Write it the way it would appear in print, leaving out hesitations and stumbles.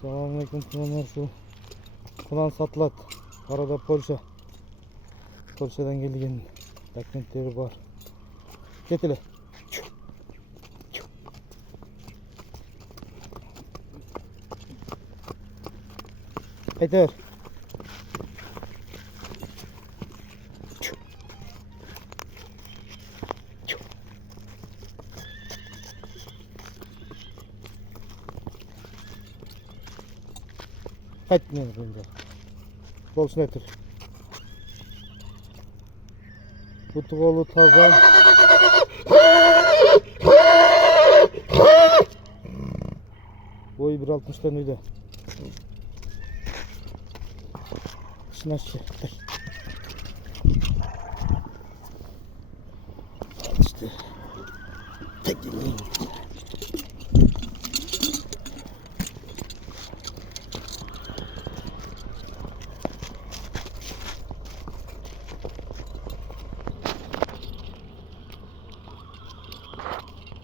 Selamünaleyküm kumanlar, şu kuman satlat. Arada Polşa'dan gelген dokumentleri var. Get hele. Yeter. Etmiyor bunda. Bolsun etir. Bu kolu taze. Boyu 1.60'dan öyle. İçine aşağı.